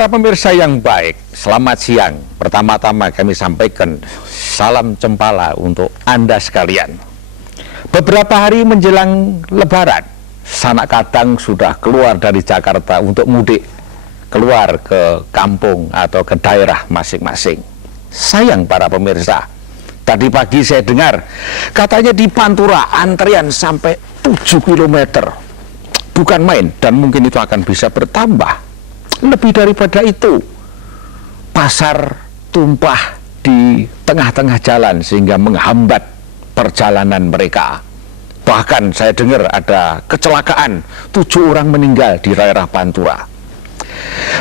Para pemirsa yang baik, selamat siang. Pertama-tama kami sampaikan salam cempala untuk Anda sekalian. Beberapa hari menjelang Lebaran, sanak kadang sudah keluar dari Jakarta untuk mudik, keluar ke kampung atau ke daerah masing-masing. Sayang para pemirsa, tadi pagi saya dengar katanya di Pantura antrian sampai 7 km. Bukan main, dan mungkin itu akan bisa bertambah. Lebih daripada itu, pasar tumpah di tengah-tengah jalan sehingga menghambat perjalanan mereka. Bahkan saya dengar ada kecelakaan, 7 orang meninggal di daerah Pantura.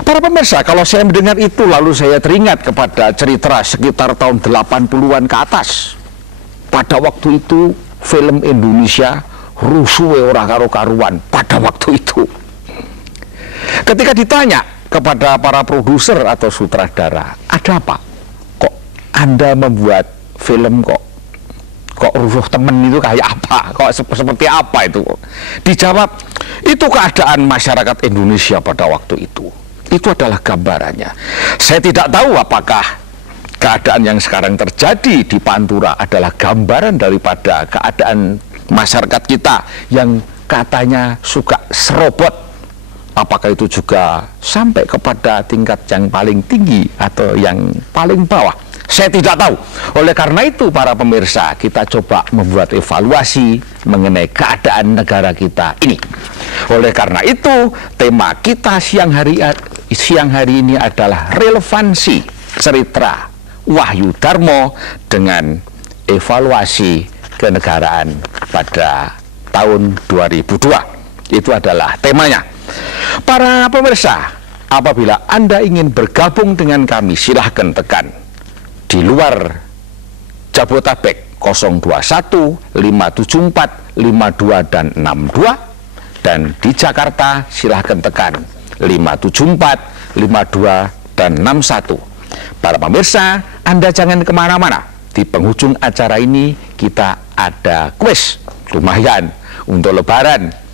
Para pemirsa, kalau saya mendengar itu lalu saya teringat kepada cerita sekitar tahun 80-an ke atas. Pada waktu itu film Indonesia rusuhe ora karo-karuan pada waktu itu. Ketika ditanya kepada para produser atau sutradara, ada apa? Kok Anda membuat film kok rusuh temen itu kayak apa? Kok seperti apa itu? Dijawab, itu keadaan masyarakat Indonesia pada waktu itu. Itu adalah gambarannya. Saya tidak tahu apakah keadaan yang sekarang terjadi di Pantura adalah gambaran daripada keadaan masyarakat kita yang katanya suka serobot. Apakah itu juga sampai kepada tingkat yang paling tinggi atau yang paling bawah? Saya tidak tahu. Oleh karena itu para pemirsa, kita coba membuat evaluasi mengenai keadaan negara kita ini. Oleh karena itu, tema kita siang hari ini adalah relevansi cerita Wahyu Darmo dengan evaluasi kenegaraan pada tahun 2002. Itu adalah temanya. Para pemirsa, apabila Anda ingin bergabung dengan kami, silahkan tekan di luar Jabodetabek 021 574 52 dan 62, dan di Jakarta silahkan tekan 574 52 dan 61. Para pemirsa, Anda jangan kemana-mana. Di penghujung acara ini kita ada kuis lumayan untuk Lebaran.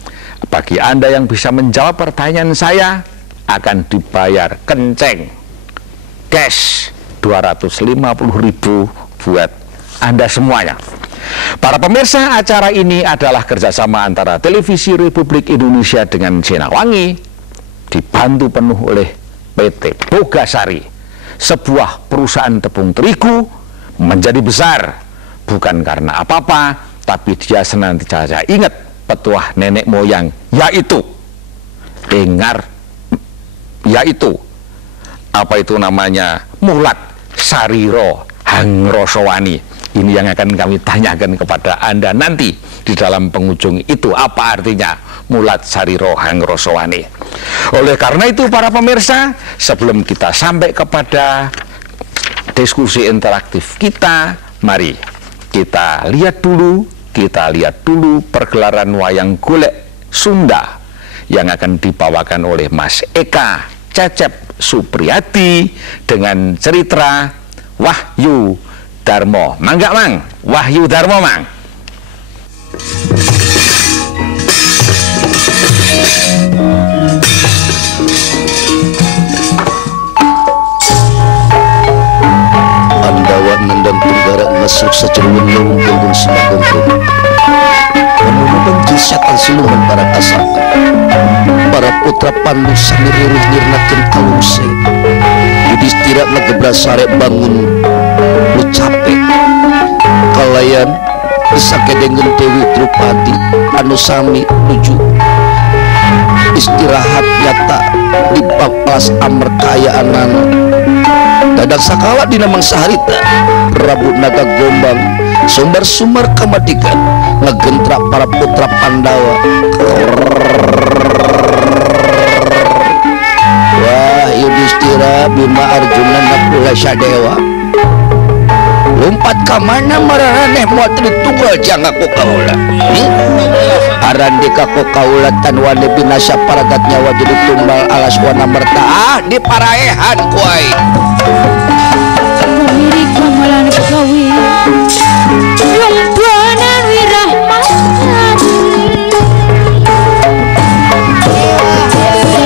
Bagi Anda yang bisa menjawab pertanyaan saya akan dibayar kenceng cash 250.000 buat Anda semuanya. Para pemirsa, acara ini adalah kerjasama antara Televisi Republik Indonesia dengan Sinawangi, dibantu penuh oleh PT Bogasari, sebuah perusahaan tepung terigu menjadi besar bukan karena apa-apa, tapi dia senantiasa ingat petuah nenek moyang, yaitu apa itu namanya, Mulat Sariro Hangrosowani. Ini yang akan kami tanyakan kepada Anda nanti di dalam penghujung itu, apa artinya Mulat Sariro Hangrosowani. Oleh karena itu para pemirsa, sebelum kita sampai kepada diskusi interaktif kita, mari kita lihat dulu pergelaran wayang golek Sunda yang akan dibawakan oleh Mas Eka Cecep Supriyadi dengan cerita Wahyu Darmo. Mangga Mang, Wahyu Darmo Mang. Andawan nandang tenggara ngesuk sejeruan lewung gelung semagang gelung menemukan jilsyatan siluman para kasaka, para putra Pandu sami riruh nirnakan kalungse. Yudhistira ngegebra sare bangun lu capek kalayan disake dengan Dewi Drupadi anu sami nuju istirahat nyata di papas amerkayaan nana. Dadak sakala dina mangsaharita Prabu Naga Gombang sumber-sumber kamadikan ngegentrak para putra Pandawa. Wah Yudhistira Bima Arjuna Nakula Sadewa, lompat ka mana maraneh moal tunggal jang aku kaula. Arandika ku kaula tan wani binasa paragat nyawa jadi tumbal alas wana merta di paraehan ku aing. Pemilik kamalan kawi Lumpuanan wirahmatan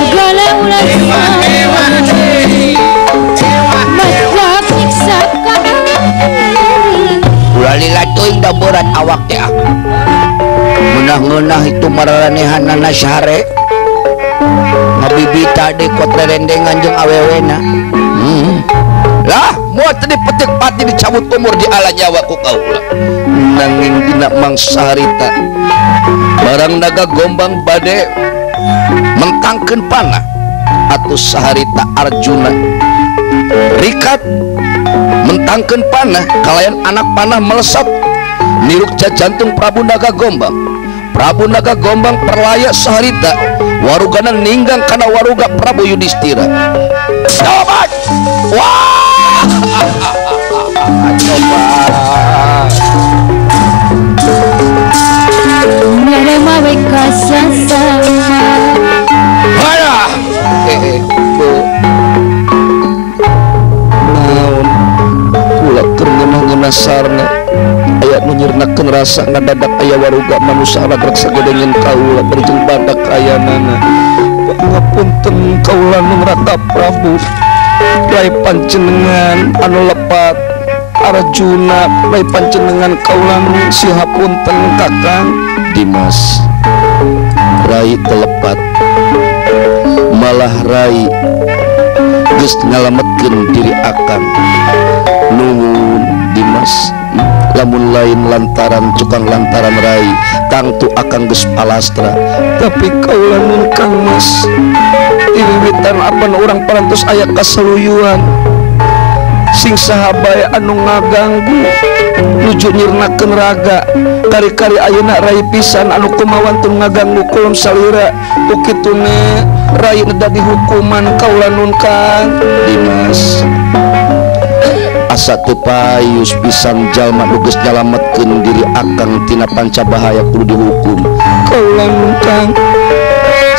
segala ulas berat awaknya. Ngeunah-ngeunah itu maranehanana syare. Ngabibita di kotre rendengan jeung awewena. Lah moal teu dipetik pati dicabut umur di ala nyawa ku kaula. Nanging dina mangsa harita barang naga gombang bade mentangkeun panah atus saharita Arjuna rikat mentangkeun panah kalayan anak panah melesat niruk jantung Prabu Naga Gombang. Prabu Naga Gombang perlaya saharita warugana ninggang kana waruga Prabu Yudhistira. Coba wah coba Narema beka sasama hayah bu naon kula keur ngeunah-ngeunah sarna aya nu nyirnakeun rasa ngadadak aya waruga manusa ragrak sagedengeun kaula berjeng badak ayanana. Pangapunten kaula nu Raka Prabu rai panjenengan anu lepat Arjuna rai panjenengan kaula nu sihapunten Kakang Dimas. Rai telepat malah rai geus ngalametkeun diri akang. Nuhun Dimas, lamun lain lantaran cukang lantaran rai tangtu akang geus palastra, tapi kaula nun Kang Mas iriwitan apan urang parantos aya kasaluyuan sing saha bae anu ngaganggu nuju nyirnakeun raga kari-kari ayeuna rai pisan anu kumawan teu ngaganggu kulum salira ukitune rai nedadi hukuman kaula nun Kang Dimas. Asa teu payus pisan jalma nu geus nyalametkeun diri akang tina pancabahaya kudu dihukum. Kaula nun Kang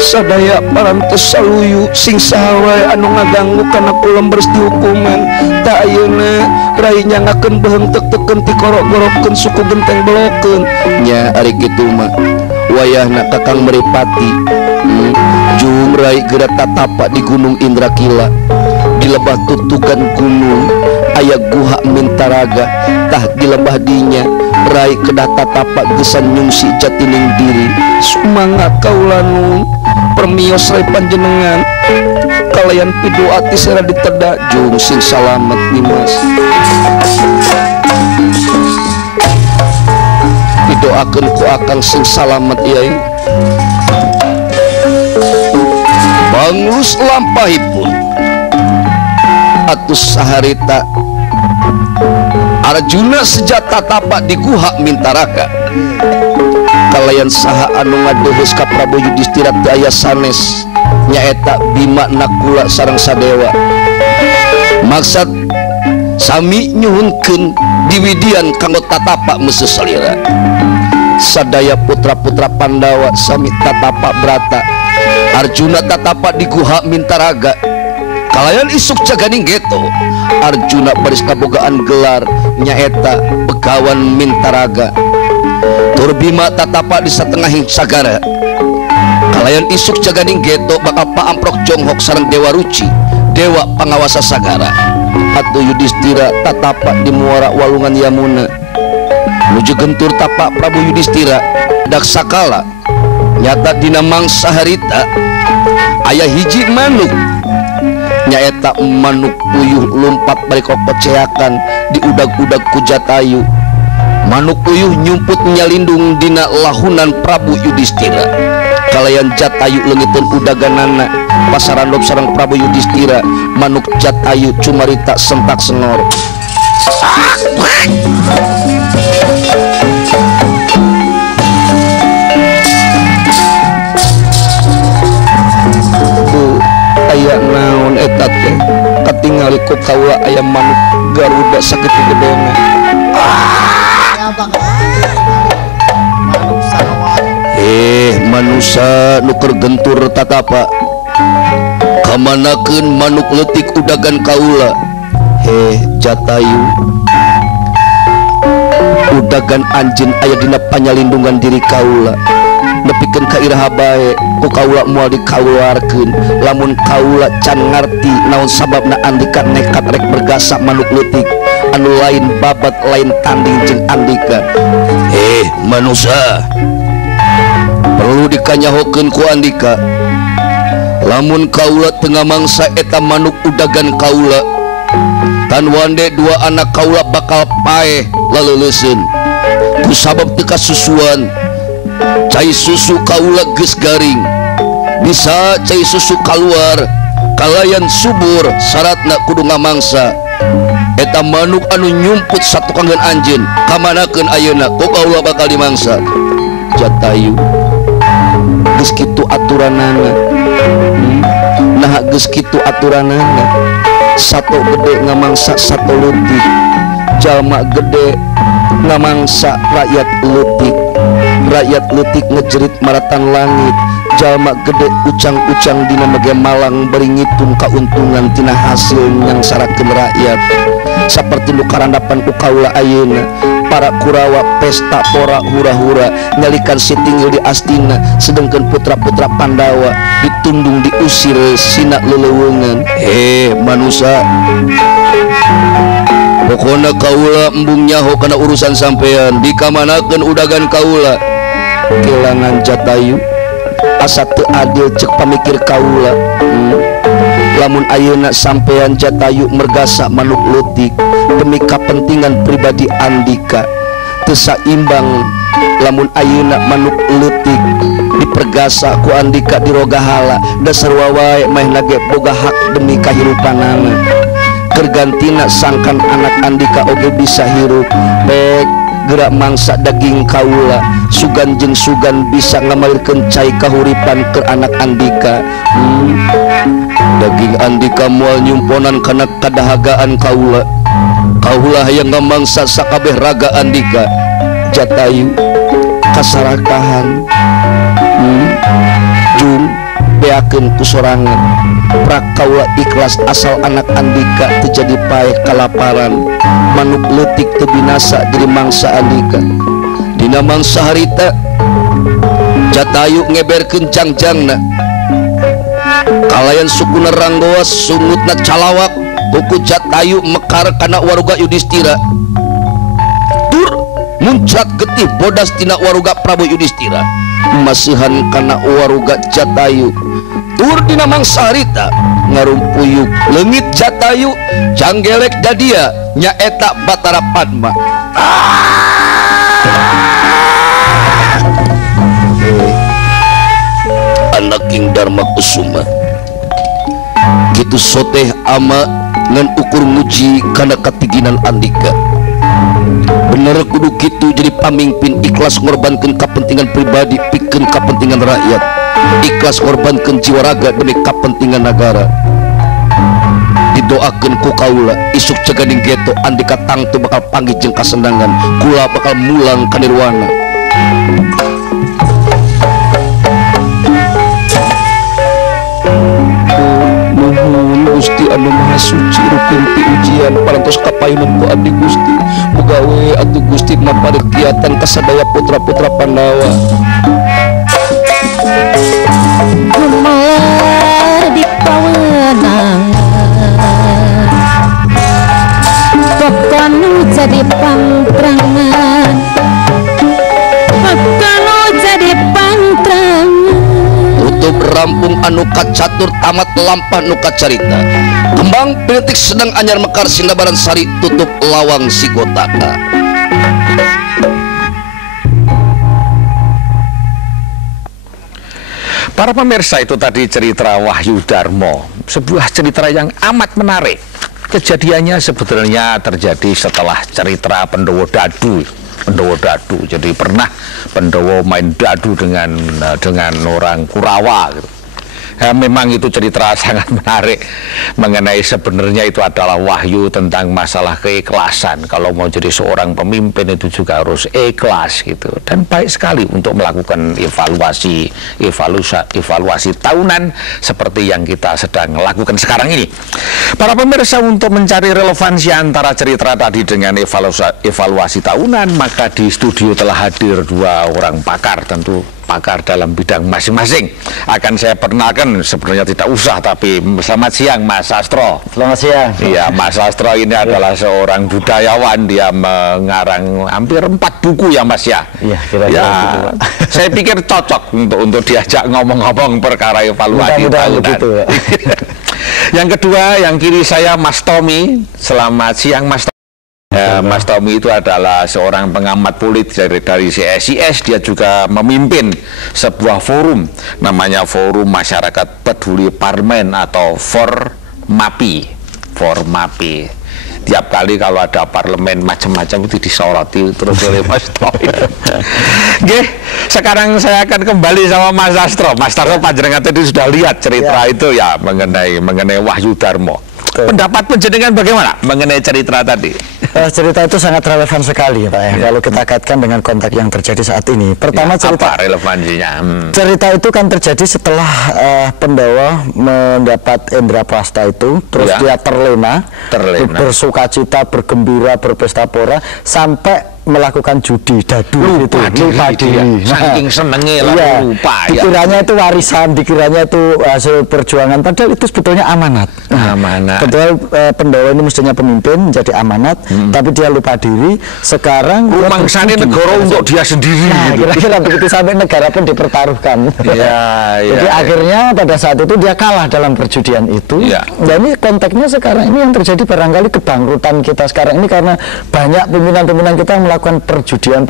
sadaya parantos saluyu sing saha wae anu ngaganggu kana kula beres dihukuman. Ta ayeuna rai nyangakeun beheung tek-teken ti korok-gorokkeun suku genteng belokeun. Nya ari kitu mah wayahna Kakang Meripati jung rai geura tatapa di Gunung Indrakila di lebah tutugan gunung aya guha Mintaraga tah di lembah dinya rai kedah tatapa gesan nyungsi jatining diri. Sumangga kaula nun permios rai panjenengan kalayan pidoa ti sera diteda jung sing salamet Dimas. Pidoakeun ku akang sing salamet yai. Bangus lampahipun atus saharita Arjuna sejata tapak di guha Mintaraga kalayan saha anu ngadehes ka Prabu Yudhistira teu aya sanes nyaeta Bima Nakula sareng Sadewa. Maksud sami nyuhunkeun diwidian kanggo tatapa meseu salira. Sadaya putra-putra Pandawa sami tatapa brata. Arjuna tatapa di guha Mintaraga kalayan isuk jaganing geto. Arjuna baris kabogaan gelar nyaeta Begawan Mintaraga. Tur Bima tatapa di satengahing sagara kalayan isuk jaganing geto bakal paamprok jonghok sareng Dewa Ruci dewa pangawasa sagara. Atuh Yudhistira tatapa di muara walungan Yamuna nuju gentur tapak Prabu Yudhistira daksakala nyata dina mangsa harita aya hiji manuk nyaeta manuk puyuh lumpat bari kokoceakan di udag-udag ku Jatayu. Manuk puyuh nyumput nyalindung dina lahunan Prabu Yudhistira kalayan Jatayu leungiteun udaganana pasarandop sareng Prabu Yudhistira. Manuk Jatayu cumarita sentak sengor. Aya naon eta teh katingali ku kaula aya manuk Garuda sakitu gedena. Manusa nu keur gentur tatapa kamanakeun manuk leutik udagan kaula. Jatayu udagan anjeun aya dina panyalindungan diri kaula nepikeun ka iraha bae ku kaula moal dikaluarkeun lamun kaula can ngarti naon sababna Andika nekat rek bergasa manuk leutik anu lain babat lain tanding jeung Andika. manusia perlu dikanyahokeun ku Andika. Lamun kaula tengah mangsa eta manuk udagan kaula, tan wande dua anak kaula bakal paeh laleuleuskeun. Ku sabab teu kasusuan, cai susu kaula geus garing. Bisa cai susu kaluar kalayan subur, syaratna kudu ngamangsa eta manuk anu nyumput satu kanggeun anjeun. Kamanakeun ayeuna ku kaula bakal dimangsa. Jatayu geus kitu aturanana. Nah geus kitu aturanana, satu gede ngamangsa satu leutik, jalma gede ngamangsa rakyat leutik, rakyat leutik ngejerit maratan langit, jalma gede ucang-ucang dina mege malang beri ngitung kauntungan tina hasil yang sarakeun rakyat. Saperti nu karandapan ku kaula ayeuna, para Kurawa pesta pora hura-hura nyalikan sitinggil di Astina, sedangkan putra-putra Pandawa ditundung diusir sina leleuweungan. Manusia, pokona kaula embung nyaho kana urusan sampean, dikamanakeun udagan kaula. Kelangan Jatayu asa teu adil cek pamikir kaula. Lamun ayeuna sampean Jatayu mergasa manuk leutik demi kepentingan pribadi Andika, teu saimbang lamun ayeuna manuk leutik dipergasa ku Andika di rogahala, dasar wawae maehna ge boga hak demi kahirupanana. Kergantina sangkan anak Andika oge bisa hirup, bek gerak mangsa daging kaula, sugan jeung sugan bisa ngamalirkeun cai kahuripan ke anak Andika. Daging Andika moal nyumponan kana kadahagaan kaula. Kaula hayang ngamangsa sakabeh raga Andika. Jatayu kasarakahan jung beakeun ku sorangan, prak kaula ikhlas asal anak Andika teu jadi paeh kalaparan, manuk leutik teu binasa jadi mangsa Andika. Dina mangsa harita Jatayu ngeberkeun jangjangna, kalayan sukuna Ranggoa sungutna calawak, buku Jatayu mekar kana waruga Yudhistira. Tur muncrat getih bodas tina waruga Prabu Yudhistira, masihan kana waruga Jatayu. Tur dina mangsa harita ngarumpuyuk leungit Jatayu, janggelek dadia nyaeta Batara Padma. Anak King Dharma Kusuma gitu soteh ama ngan ukur muji kana katiginan Andika. Bener kudu gitu jadi pamimpin, ikhlas ngorbankeun kepentingan pribadi pikeun kepentingan rakyat, ikhlas ngorbankeun jiwa raga demi kepentingan negara. Didoakeun ku kaula isuk cegading geto Andika tangtu bakal panggih jeung kasendangan, kula bakal mulang ka nirwana. Gusti anu maha suci rukun ti ujian parantos kapayunan ku abdi Gusti, mugawe atuh Gusti mapadekiatan kasadaya putra-putra Pandawa. Gumelar di pawenangan, pokonu jadi pangtrangan, pokonu jadi pangtrangan. Tutup rampung anu kacatur tamat lampah nu kacarita, kembang pilitik sedang anyar mekar sindabaran sari tutup lawang sigotaka. Para pemirsa, itu tadi cerita Wahyu Darmo, sebuah cerita yang amat menarik. Kejadiannya sebenarnya terjadi setelah cerita Pendowo Dadu. Pendowo Dadu, jadi pernah Pendowo main dadu dengan orang Kurawa gitu. Ya, memang itu cerita sangat menarik mengenai sebenarnya itu adalah wahyu tentang masalah keikhlasan. Kalau mau jadi seorang pemimpin itu juga harus ikhlas gitu. Dan baik sekali untuk melakukan evaluasi tahunan seperti yang kita sedang lakukan sekarang ini. Para pemirsa, untuk mencari relevansi antara cerita tadi dengan evaluasi tahunan, maka di studio telah hadir dua orang pakar, tentu pakar dalam bidang masing-masing. Akan saya perkenalkan, sebenarnya tidak usah, tapi selamat siang Mas Sastro. Selamat siang. Iya, Mas Sastro ini adalah seorang budayawan, dia mengarang hampir 4 buku ya Mas ya. Iya, kira-kira ya, gitu, Pak. saya pikir cocok untuk diajak ngomong-ngomong perkara evaluasi Mudah-mudahan tahunan. begitu, Pak. Yang kedua, yang kiri saya Mas Tommy. Selamat siang Mas Tommy. Mas Tommy itu adalah seorang pengamat politik dari CSIS. Dia juga memimpin sebuah forum, namanya Forum Masyarakat Peduli Parlemen atau Formapi. Formapi. Tiap kali kalau ada parlemen macam-macam itu disoroti terus oleh Mas Tommy. Oke, sekarang saya akan kembali sama Mas Sastro. Mas Sastro panjenengan tadi sudah lihat cerita itu ya mengenai Wahyu Darmo. Pendapat panjenengan bagaimana mengenai cerita tadi? Cerita itu sangat relevan sekali Pak ya. Kalau kita kaitkan dengan konteks yang terjadi saat ini. Pertama cerita apa relevansinya? Cerita itu kan terjadi setelah Pendawa mendapat indera pasta itu, terus dia terlena. Bersukacita, bergembira, berpesta pora sampai melakukan judi, dadu, lupa diri. Saking senengnya lupa ya. Dikiranya itu warisan, dikiranya itu hasil perjuangan, padahal itu sebetulnya amanat. Padahal Pendawa ini mestinya pemimpin, menjadi amanat, tapi dia lupa diri. Sekarang rumangsane negara untuk dia sendiri. Kira-kira begitu, sampai negara pun dipertaruhkan. Jadi akhirnya pada saat itu dia kalah dalam perjudian itu. Dan ini konteksnya sekarang ini yang terjadi barangkali kebangkrutan kita sekarang ini karena banyak pimpinan-pimpinan kita melakukan perjudian.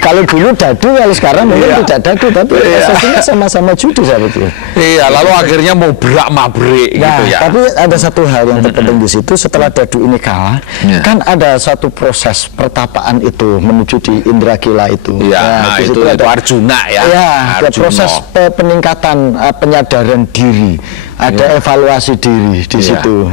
Kalau dulu dadu, kalau sekarang mungkin tidak dadu, tapi asasnya sama-sama judi sebetulnya. Iya, lalu akhirnya mau berak-mabrik gitu ya. Tapi ada satu hal yang terpenting di situ, setelah dadu ini kalah, kan ada satu proses pertapaan itu menuju di Indra Kila itu. Itu Arjuna ya. Ada proses peningkatan penyadaran diri. Ada evaluasi diri di situ.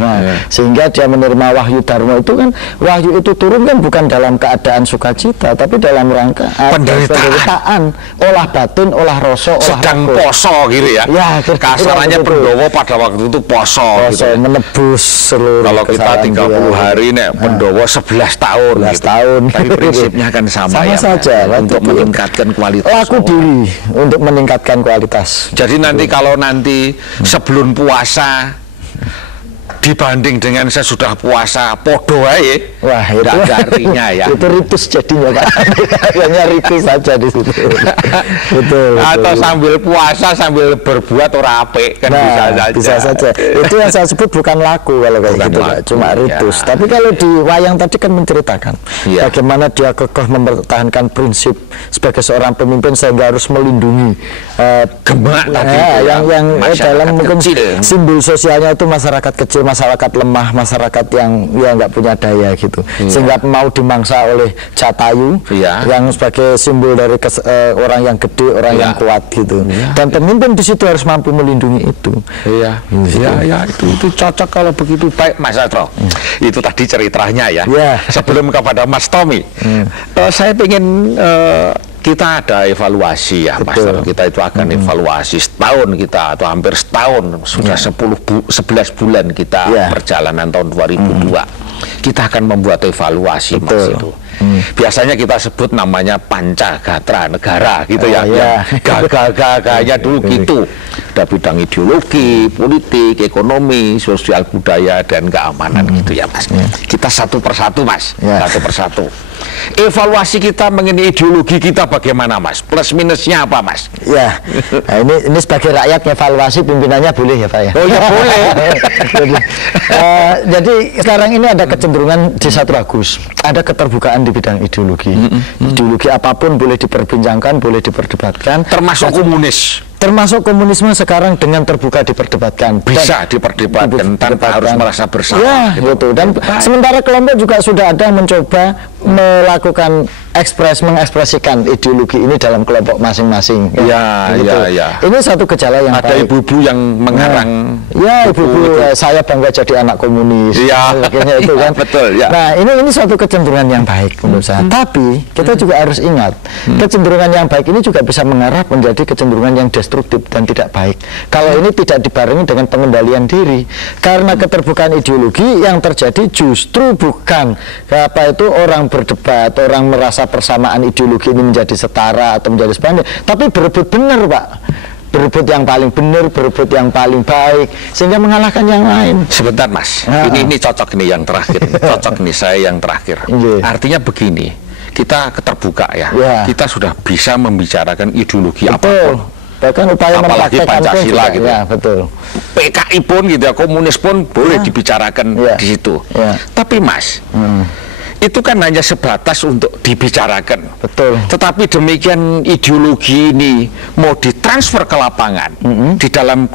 Sehingga dia menerima Wahyu Darmo itu kan, wahyu itu turun kan bukan dalam keadaan sukacita, tapi dalam rangka penderitaan, olah batin, olah rasa, sedang poso gitu ya. Kasarannya Pendawa pada waktu itu poso gitu. Menebus seluruh kalau kita 30 hari nih, Pendawa 11 tahun. Tapi prinsipnya kan sama ya, saja untuk meningkatkan kualitas. Laku diri untuk meningkatkan kualitas. Jadi nanti kalau nanti sebelum puasa dibanding dengan sesudah puasa podo aja, wah itu artinya ya. Itu ritus jadinya Pak. Hanya ritus saja di situ. betul. Atau sambil puasa sambil berbuat ora apik kan bisa saja. Itu yang saya sebut bukan laku kalau kayak gitu Pak, cuma ritus. Tapi kalau di wayang tadi kan menceritakan bagaimana dia kekeh mempertahankan prinsip sebagai seorang pemimpin sehingga harus melindungi gemak tadi yang dalam mungkin simbol sosialnya itu masyarakat kecil, masyarakat lemah, masyarakat yang nggak punya daya gitu, sehingga mau dimangsa oleh Jatayu yang sebagai simbol dari orang yang gede, orang yang kuat gitu. Dan pemimpin di situ harus mampu melindungi itu. Itu cocok kalau begitu. Baik Mas Sastro, itu tadi ceritanya ya. Sebelum kepada Mas Tommy, saya ingin kita ada evaluasi ya Mas. Kita itu akan evaluasi setahun kita, atau hampir setahun, sudah 11 bulan kita perjalanan tahun 2002. Kita akan membuat evaluasi Mas itu. Biasanya kita sebut namanya Pancagatra negara gitu ya. Gagal-gagalnya dulu gitu. Ada bidang ideologi, politik, ekonomi, sosial budaya, dan keamanan gitu ya Mas. Kita satu persatu Mas, satu persatu. Evaluasi kita mengenai ideologi kita bagaimana Mas? Plus minusnya apa Mas? Nah, ini sebagai rakyat evaluasi pimpinannya boleh ya Pak ya? Oh ya boleh. Jadi sekarang ini ada kecenderungan di Satu Agus, ada keterbukaan di bidang ideologi. Ideologi apapun boleh diperbincangkan, boleh diperdebatkan. Termasuk komunis. Termasuk komunisme sekarang dengan terbuka diperdebatkan. Bisa diperdebatkan tanpa harus merasa bersalah. Gitu. Dan sementara kelompok juga sudah ada yang mencoba melakukan mengekspresikan ideologi ini dalam kelompok masing-masing. Ini satu gejala yang ada ibu-ibu yang mengarang. Ibu-ibu saya bangga jadi anak komunis. Itu kan. Betul. Nah, ini suatu kecenderungan yang baik menurut saya. Tapi kita juga harus ingat, kecenderungan yang baik ini juga bisa mengarah menjadi kecenderungan yang destruktif dan tidak baik. Kalau ini tidak dibarengi dengan pengendalian diri, karena keterbukaan ideologi yang terjadi justru bukan orang berdebat, orang merasa persamaan ideologi ini menjadi setara atau menjadi sebanding, tapi berebut benar, Pak. Berebut yang paling benar, berebut yang paling baik, sehingga mengalahkan yang lain. Sebentar, Mas. Ini cocok nih yang terakhir. Cocok nih saya yang terakhir. Artinya begini, kita keterbuka ya. Kita sudah bisa membicarakan ideologi apapun. Bahkan upaya apalagi Pancasila gitu. Ya, betul. PKI pun gitu ya, komunis pun boleh dibicarakan di situ. Tapi Mas, itu kan hanya sebatas untuk dibicarakan. Betul. Tetapi demikian ideologi ini mau ditransfer ke lapangan di dalam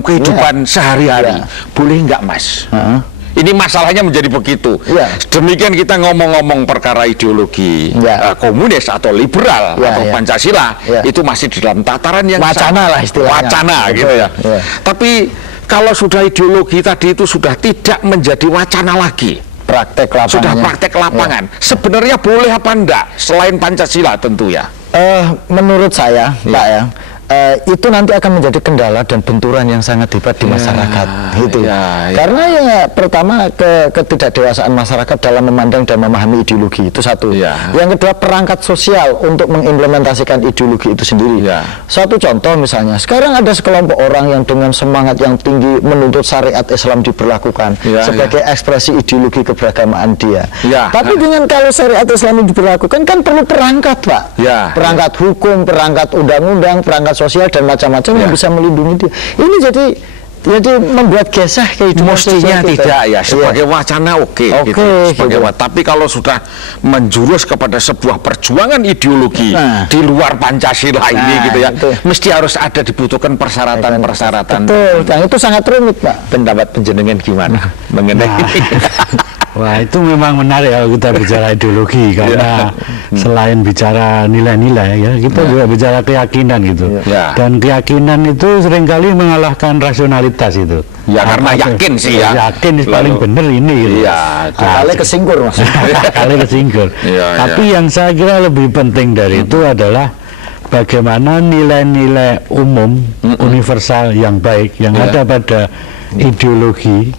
kehidupan sehari-hari, boleh nggak, Mas? Ini masalahnya menjadi begitu. Demikian kita ngomong-ngomong perkara ideologi komunis atau liberal atau Pancasila, itu masih di dalam tataran yang wacana lah istilahnya. Wacana gitu ya. Tapi kalau sudah ideologi tadi itu sudah tidak menjadi wacana lagi, praktek lapangan. Sudah praktek lapangan. Sebenarnya boleh apa enggak selain Pancasila tentu ya? Menurut saya, Pak ya, itu nanti akan menjadi kendala dan benturan yang sangat hebat di masyarakat, gitu. Karena ya pertama ketidakdewasaan masyarakat dalam memandang dan memahami ideologi itu satu. Yang kedua, perangkat sosial untuk mengimplementasikan ideologi itu sendiri. Satu contoh misalnya, sekarang ada sekelompok orang yang dengan semangat yang tinggi menuntut syariat Islam diberlakukan sebagai ekspresi ideologi keberagamaan dia. Tapi dengan kalau syariat Islam diberlakukan kan perlu perangkat, Pak. Perangkat hukum, perangkat undang-undang, perangkat sosial dan macam-macam yang bisa melindungi dia. Ini jadi membuat gesah kehidupan mestinya tidak ya, sebagai wacana gitu. Tapi kalau sudah menjurus kepada sebuah perjuangan ideologi di luar Pancasila ini gitu ya, mesti harus dibutuhkan persyaratan-persyaratan. Betul, dan itu sangat rumit, Pak. Pendapat penjenengan gimana mengenai ini? Wah, itu memang menarik kalau kita bicara ideologi, karena selain bicara nilai-nilai ya, kita juga bicara keyakinan gitu. Dan keyakinan itu seringkali mengalahkan rasionalitas itu. Karena yakin sih ya. Yakin paling benar ini gitu. Kali kesinggur, Mas. Kali kesinggur. Tapi yang saya kira lebih penting dari itu adalah bagaimana nilai-nilai umum, universal yang baik yang ada pada ideologi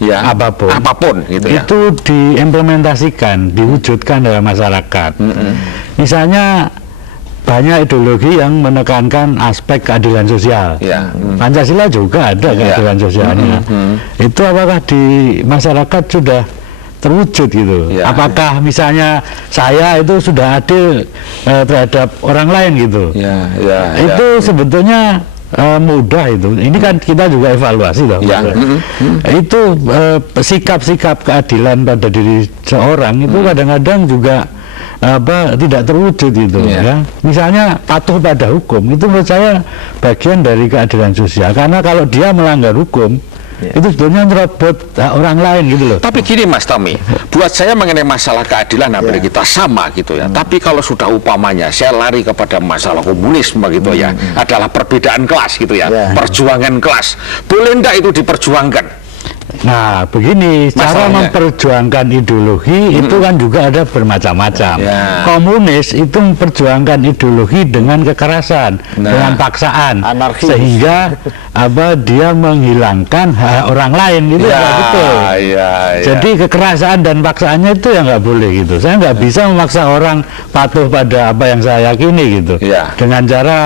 apapun gitu itu diimplementasikan, diwujudkan dalam masyarakat. Misalnya banyak ideologi yang menekankan aspek keadilan sosial. Pancasila juga ada keadilan sosialnya. Itu apakah di masyarakat sudah terwujud gitu? Apakah misalnya saya itu sudah adil terhadap orang lain gitu? Itu sebetulnya mudah itu. Ini kan kita juga evaluasi loh. Itu sikap-sikap keadilan pada diri seorang itu kadang-kadang juga tidak terwujud itu ya. Misalnya patuh pada hukum itu menurut saya bagian dari keadilan sosial, karena kalau dia melanggar hukum itu sebetulnya merobot orang lain gitu loh. Tapi gini Mas Tommy, buat saya mengenai masalah keadilan hampir kita sama gitu ya. Tapi kalau sudah upamanya saya lari kepada masalah komunisme gitu ya, adalah perbedaan kelas gitu ya, perjuangan kelas, boleh enggak itu diperjuangkan? Nah, begini, cara memperjuangkan ideologi itu kan juga ada bermacam-macam. Komunis itu memperjuangkan ideologi dengan kekerasan, dengan paksaan, sehingga dia menghilangkan hak orang lain gitu betul. Jadi kekerasan dan paksaannya itu yang nggak boleh gitu. Saya nggak bisa memaksa orang patuh pada apa yang saya yakini gitu. Dengan cara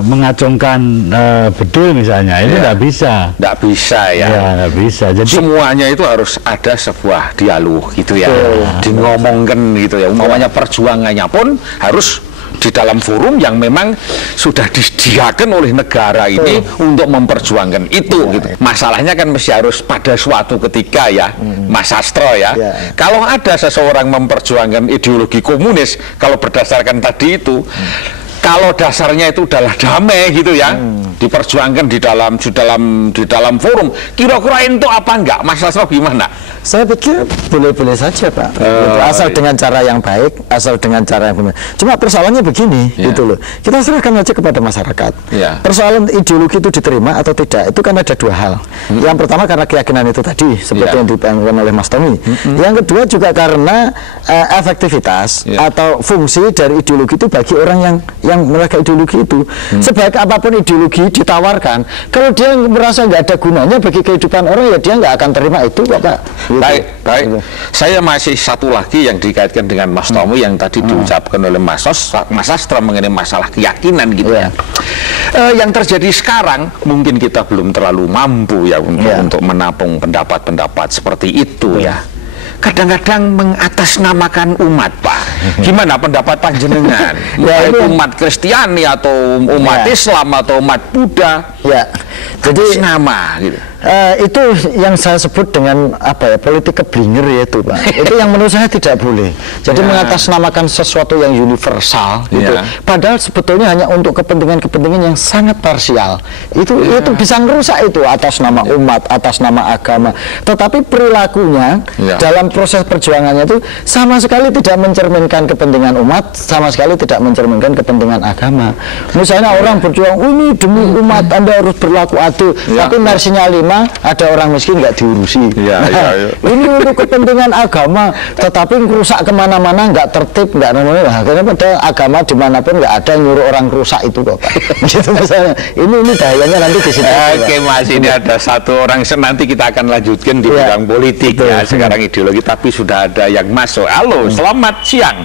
mengacungkan bedul misalnya, itu nggak bisa. Nggak bisa nggak bisa. Jadi semuanya itu harus ada sebuah dialog gitu ya, ngomongkan gitu ya. Umpamanya perjuangannya pun harus di dalam forum yang memang sudah disediakan oleh negara ini untuk memperjuangkan itu gitu. Masalahnya kan mesti harus pada suatu ketika ya, Mas Sastro ya. Kalau ada seseorang memperjuangkan ideologi komunis, kalau berdasarkan tadi itu, kalau dasarnya itu adalah damai gitu ya, diperjuangkan di dalam forum, kira-kira itu apa enggak? Mas Sastro gimana? Saya pikir boleh-boleh saja, Pak. Asal dengan cara yang baik, asal dengan cara yang benar. Cuma persoalannya begini, gitu loh. Kita serahkan aja kepada masyarakat. Persoalan ideologi itu diterima atau tidak, itu kan ada dua hal. Yang pertama karena keyakinan itu tadi, seperti yang dipanggil oleh Mas Tommy. Yang kedua juga karena efektivitas atau fungsi dari ideologi itu bagi orang yang mereka ideologi itu. Sebaik apapun ideologi ditawarkan, kalau dia merasa nggak ada gunanya bagi kehidupan orang, ya dia nggak akan terima itu kok, Pak. Gitu. Baik. Gitu. Saya masih satu lagi yang dikaitkan dengan Mas Tommy yang tadi diucapkan oleh Mas Astra mengenai masalah keyakinan gitu ya. Yang terjadi sekarang mungkin kita belum terlalu mampu ya untuk menampung pendapat-pendapat seperti itu ya. Kadang-kadang mengatasnamakan umat, Pak. Gimana pendapat panjenengan? Itu umat Kristiani atau umat Islam atau umat Buddha? Ya. Jadi nama gitu. Itu yang saya sebut dengan apa ya, politik keblinger yaitu, Pak. Itu yang menurut saya tidak boleh. Jadi mengatasnamakan sesuatu yang universal gitu. Padahal sebetulnya hanya untuk kepentingan-kepentingan yang sangat parsial. Itu bisa merusak itu atas nama umat, atas nama agama. Tetapi perilakunya dalam proses perjuangannya itu sama sekali tidak mencerminkan kepentingan umat, sama sekali tidak mencerminkan kepentingan agama. Misalnya orang berjuang, ini demi umat Anda harus berlaku adil, tapi mersinya 5 ada orang miskin nggak diurusi. Ini untuk kepentingan agama, tetapi rusak kemana-mana, nggak tertib, nggak namanya. Karena pada agama dimanapun nggak ada nyuruh orang rusak itu kok, Pak. Gitu misalnya. Ini bahayanya nanti di situ. Oke, Mas, ini ada satu orang, nanti kita akan lanjutkan di bidang politik ya. Sekarang ideologi, tapi sudah ada yang masuk. Halo, selamat siang.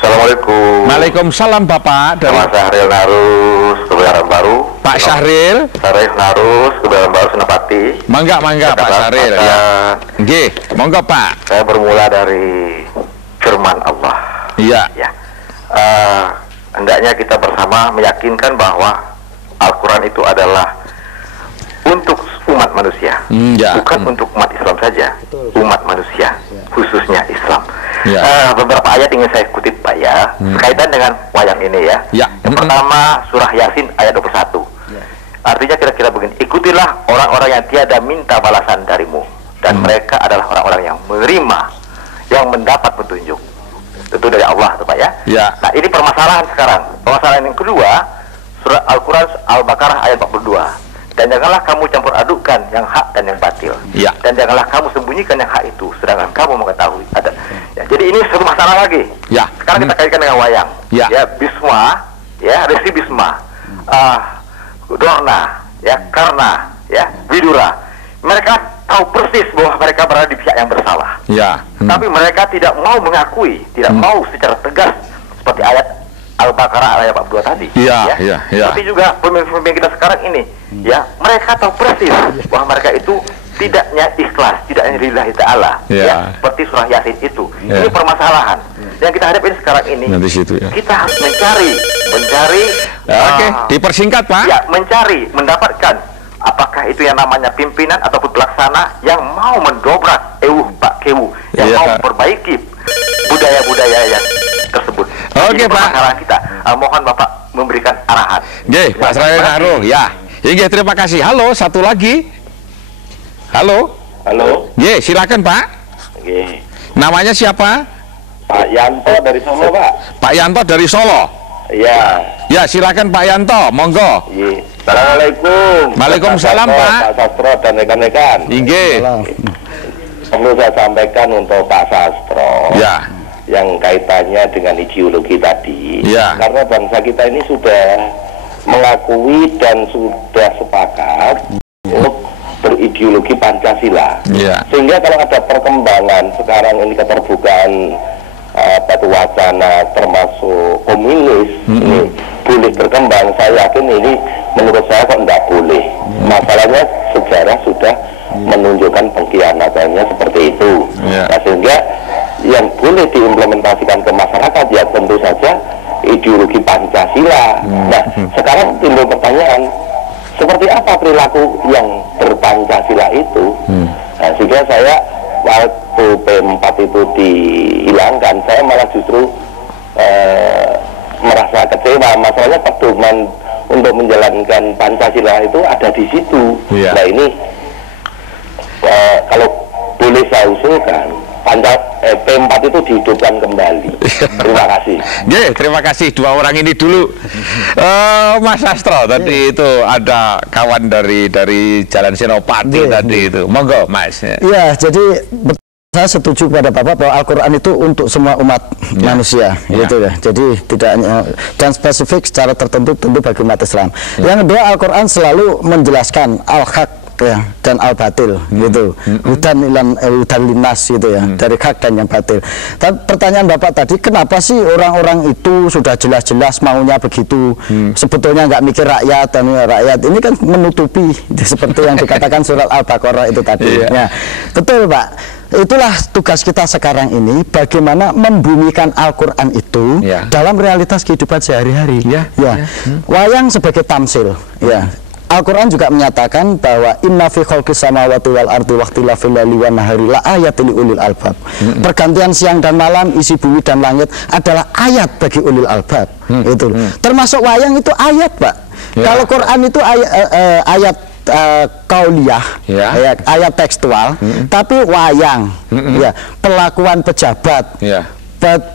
Assalamualaikum. Waalaikumsalam, Bapak. Nama Syahril Narus, Kebayoran Baru. Pak Syahril. Syahril Narus, Kebayoran Baru, Senapati. Mangga, Pak Syahril. Ya. Nggih, monggo, Pak. Saya bermula dari firman Allah. Iya. Ya. Hendaknya kita bersama meyakinkan bahwa Al-Quran itu adalah untuk umat manusia, bukan untuk umat Islam saja. Umat manusia, khususnya Islam. Beberapa ayat ingin saya kutip, Pak ya, berkaitan dengan wayang ini ya. Yang pertama surah Yasin ayat 21. Artinya kira-kira begini: ikutilah orang-orang yang tiada minta balasan darimu, dan mereka adalah orang-orang yang menerima, yang mendapat petunjuk. Tentu dari Allah, Pak ya. Nah, ini permasalahan sekarang. Permasalahan yang kedua, surah Al-Quran Al-Baqarah ayat 42. Dan janganlah kamu campur adukkan yang hak dan yang batil. Dan janganlah kamu sembunyikan yang hak itu, sedangkan kamu mengetahui. Jadi ini satu masalah lagi. Sekarang kita kaitkan dengan wayang. Bisma, Resi Bisma, Dorna, Karna, Widura. Mereka tahu persis bahwa mereka berada di pihak yang bersalah. Tapi mereka tidak mau mengakui, tidak mau secara tegas seperti ayat Al-Baqarah ayat 42 tadi. Tapi juga pemimpin kita sekarang ini, mereka tahu persis bahwa mereka itu tidaknya ikhlas, tidaknya lillahi ta'ala, seperti surah Yasin itu. Ini permasalahan yang kita hadapi sekarang ini. Kita harus mencari. Oke, dipersingkat, Pak. Mencari, mendapatkan apakah itu yang namanya pimpinan ataupun pelaksana yang mau mendobrak Pak Kewu, yang mau memperbaiki budaya-budaya yang tersebut. Oke, Pak. Kita mohon Bapak memberikan arahan. Pak Syahril Naruh, terima kasih. Halo, satu lagi. Halo. Silakan, Pak. Namanya siapa? Pak Yanto dari Solo, Pak. Pak Yanto dari Solo. Silakan Pak Yanto, monggo. Assalamualaikum. Waalaikumsalam, Pak. Pak Sastro dan rekan-rekan. Perlu saya sampaikan untuk Pak Sastro. Yang kaitannya dengan ideologi tadi. Karena bangsa kita ini sudah mengakui dan sudah sepakat untuk berideologi Pancasila. Sehingga kalau ada perkembangan sekarang ini, keterbukaan batu wacana termasuk komunis ini boleh berkembang, saya yakin ini menurut saya kok tidak boleh. Masalahnya sejarah sudah menunjukkan pengkhianatannya seperti itu. Sehingga yang boleh diimplementasikan ke masyarakat ya tentu saja ideologi Pancasila. Nah, sekarang timbul pertanyaan, seperti apa perilaku yang berpancasila itu? Nah, sehingga saya waktu P4 itu dihilangkan, saya malah justru merasa kecewa. Masalahnya pedoman untuk menjalankan Pancasila itu ada di situ. Nah, ini kalau boleh saya usulkan, P4 itu dihidupkan kembali. Terima kasih. Terima kasih dua orang ini dulu. Mas Astro tadi itu ada kawan dari Jalan Senopati tadi itu. Monggo, Mas. Jadi saya setuju pada Bapak bahwa Al-Quran itu untuk semua umat manusia, gitu ya. Jadi tidak dan spesifik secara tertentu tentu bagi umat Islam. Yang kedua, Al-Quran selalu menjelaskan al-haq, ya dan al-batil gitu. Hudan linas gitu ya, dari hak dan yang batil. Tapi pertanyaan Bapak tadi, kenapa sih orang-orang itu sudah jelas-jelas maunya begitu, sebetulnya nggak mikir rakyat, dan rakyat ini kan menutupi seperti yang dikatakan surat Al-Baqarah itu tadi. Ya, betul Pak. Itulah tugas kita sekarang ini, bagaimana membumikan Al-Quran itu dalam realitas kehidupan sehari-hari. Wayang sebagai tamsil. Al-Quran juga menyatakan bahwa inna fi khalqis samawati wal ardi waqtilafil laili wan nahari la ayatil ulil albab. Pergantian siang dan malam, isi bumi dan langit adalah ayat bagi ulil albab. Itu. Termasuk wayang itu ayat, Pak. Kalau Quran itu ayat kauliyah, ayat tekstual, tapi wayang, pelakuan pejabat,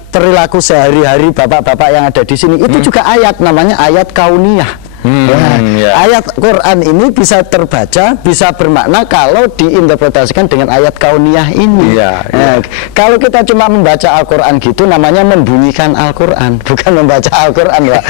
perilaku sehari-hari bapak-bapak yang ada di sini itu juga ayat, namanya ayat kauniyah. Ayat Quran ini bisa terbaca, bisa bermakna kalau diinterpretasikan dengan ayat kauniyah ini. Kalau kita cuma membaca Al-Quran gitu, namanya membunyikan Al-Quran, bukan membaca Al-Quran, Pak.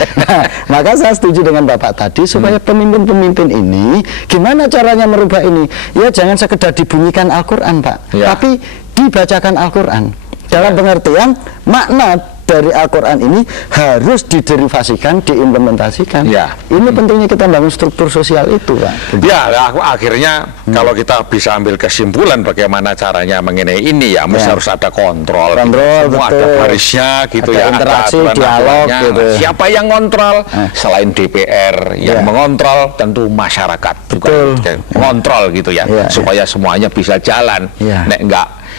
Maka saya setuju dengan Bapak tadi, supaya pemimpin-pemimpin ini, gimana caranya merubah ini? Ya jangan sekedar dibunyikan Al-Quran, Pak, tapi dibacakan Al-Quran. Dalam pengertian makna dari Al-Quran ini harus diderivasikan, diimplementasikan. Ini pentingnya kita bangun struktur sosial itu, Pak. Akhirnya kalau kita bisa ambil kesimpulan bagaimana caranya mengenai ini, mesti harus ada kontrol. Semua ada barisnya gitu, ada interaksi, ada dialog gitu. Siapa yang kontrol? Selain DPR yang mengontrol, tentu masyarakat juga mengontrol gitu supaya semuanya bisa jalan.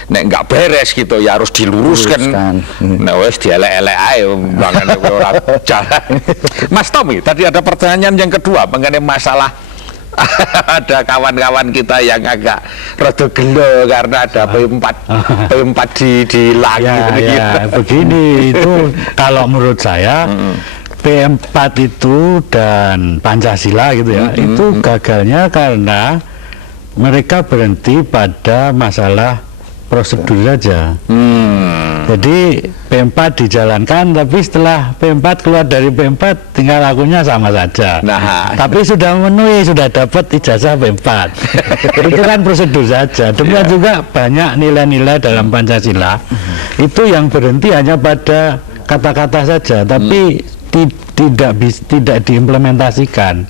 Nek nggak beres gitu ya harus diluruskan. Nah wes dielek-elek ayo bangun ora jalan. Mas Tommy, tadi ada pertanyaan yang kedua mengenai masalah ada kawan-kawan kita yang agak rada gelo karena ada P4 di langit begini itu kalau menurut saya P4 itu dan Pancasila gitu ya, itu gagalnya karena mereka berhenti pada masalah prosedur saja. Jadi P4 dijalankan, tapi setelah P4 keluar dari P4 tinggal lakunya sama saja. Tapi sudah memenuhi, sudah dapat ijazah P4. Itu kan prosedur saja. Demikian juga banyak nilai-nilai dalam Pancasila itu yang berhenti hanya pada kata-kata saja, tapi tidak diimplementasikan.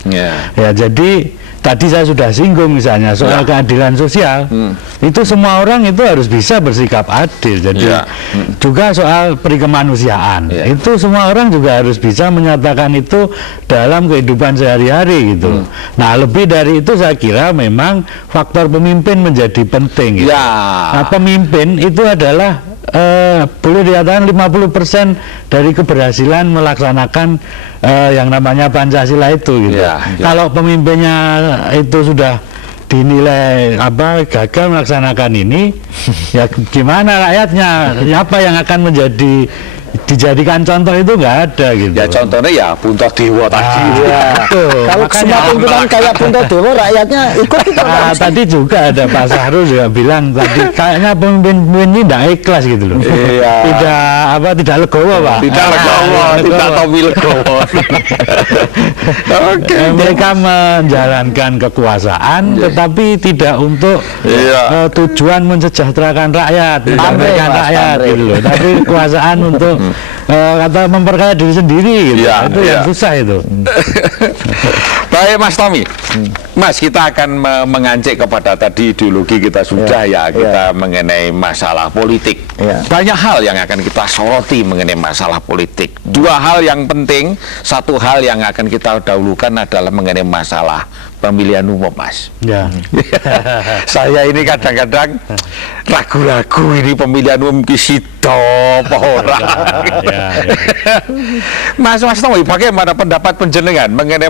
Ya jadi tadi saya sudah singgung misalnya soal keadilan sosial, itu semua orang itu harus bisa bersikap adil. Jadi juga soal perikemanusiaan, itu semua orang juga harus bisa menyatakan itu dalam kehidupan sehari-hari gitu. Nah lebih dari itu saya kira memang faktor pemimpin menjadi penting gitu. Nah pemimpin itu adalah boleh dikatakan 50% dari keberhasilan melaksanakan yang namanya Pancasila itu gitu. Kalau pemimpinnya itu sudah dinilai gagal melaksanakan ini, ya gimana rakyatnya? Apa yang akan dijadikan contoh itu nggak ada gitu. Ya contohnya ya Punto Dewa tadi. Kalau semua pimpinan kayak Punto Dewa, rakyatnya ikut itu. Tadi juga ada Pak Sahrul juga bilang tadi kayaknya pemimpin ini tidak ikhlas gitu loh. Tidak legowo, Pak. Tidak legowo, tidak Tommy legowo. Mereka menjalankan kekuasaan, tetapi tidak untuk tujuan mensejahterakan rakyat, menyampaikan rakyat gitu loh. Tapi kekuasaan untuk kata memperkaya diri sendiri gitu. Itu yang susah itu. Baik Mas Tommy, Mas kita akan mengancik kepada tadi ideologi kita sudah kita mengenai masalah politik. Banyak hal yang akan kita soroti mengenai masalah politik. Dua hal yang penting, satu hal yang akan kita dahulukan adalah mengenai masalah pemilihan umum, Mas. Saya ini kadang-kadang ragu-ragu ini pemilihan umum kisito ora. Mas Tommy, bagaimana pendapat penjenengan mengenai